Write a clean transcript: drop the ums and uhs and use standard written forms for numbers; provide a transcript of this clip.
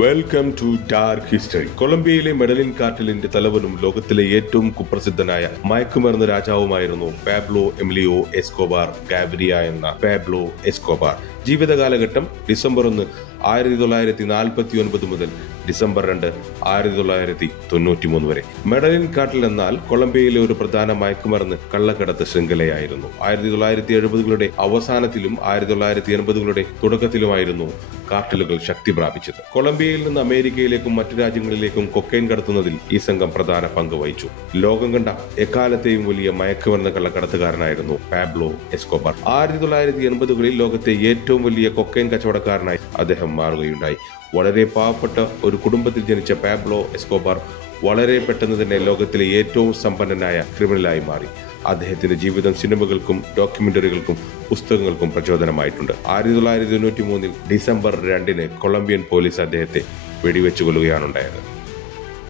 Welcome to dark history. കൊളംബിയയിലെ Medellin കാർട്ടലിന്റെ തലവനും ലോകത്തിലെ ഏറ്റവും കുപ്രസിദ്ധനായ മയക്കുമരുന്ന് രാജാവുമായിരുന്നു പാബ്ലോ എമിലിയോ എസ്കോബാർ ഗാവിരിയ എന്ന പാബ്ലോ എസ്കോബാർ. ജീവിതകാലഘട്ടം ഡിസംബർ 1, 1949 മുതൽ ഡിസംബർ 2, 1993 വരെ. മെഡലിൻ കാർട്ടൽ എന്നാൽ കൊളംബിയയിലെ ഒരു പ്രധാന മയക്കുമരുന്ന് കള്ളക്കടത്ത് ശൃംഖലയായിരുന്നു. 1970കളുടെ അവസാനത്തിലും 1980കളുടെ തുടക്കത്തിലുമായിരുന്നു കാർട്ടലുകൾ ശക്തി പ്രാപിച്ചത്. കൊളംബിയയിൽ നിന്ന് അമേരിക്കയിലേക്കും മറ്റു രാജ്യങ്ങളിലേക്കും കൊക്കൈൻ കടത്തുന്നതിൽ ഈ സംഘം പ്രധാന പങ്ക് വഹിച്ചു. ലോകം കണ്ട എക്കാലത്തെയും വലിയ മയക്കുമരുന്ന് കള്ളക്കടത്തുകാരനായിരുന്നു പാബ്ലോ എസ്കോബാർ. 1980കളിൽ ലോകത്തെ ഏറ്റവും വലിയ കൊക്കൈൻ കച്ചവടക്കാരനായി അദ്ദേഹം മാറുകയുണ്ടായി. വളരെ പാവപ്പെട്ട ഒരു കുടുംബത്തിൽ ജനിച്ച പാബ്ലോ എസ്കോബാർ വളരെ പെട്ടെന്ന് തന്നെ ലോകത്തിലെ ഏറ്റവും സമ്പന്നനായ ക്രിമിനലായി മാറി. അദ്ദേഹത്തിന്റെ ജീവിതം സിനിമകൾക്കും ഡോക്യുമെന്ററികൾക്കും പുസ്തകങ്ങൾക്കും പ്രചോദനമായിട്ടുണ്ട്. 1993 ഡിസംബർ 2 കൊളംബിയൻ പോലീസ് അദ്ദേഹത്തെ വെടിവെച്ചു കൊല്ലുകയാണുണ്ടായത്.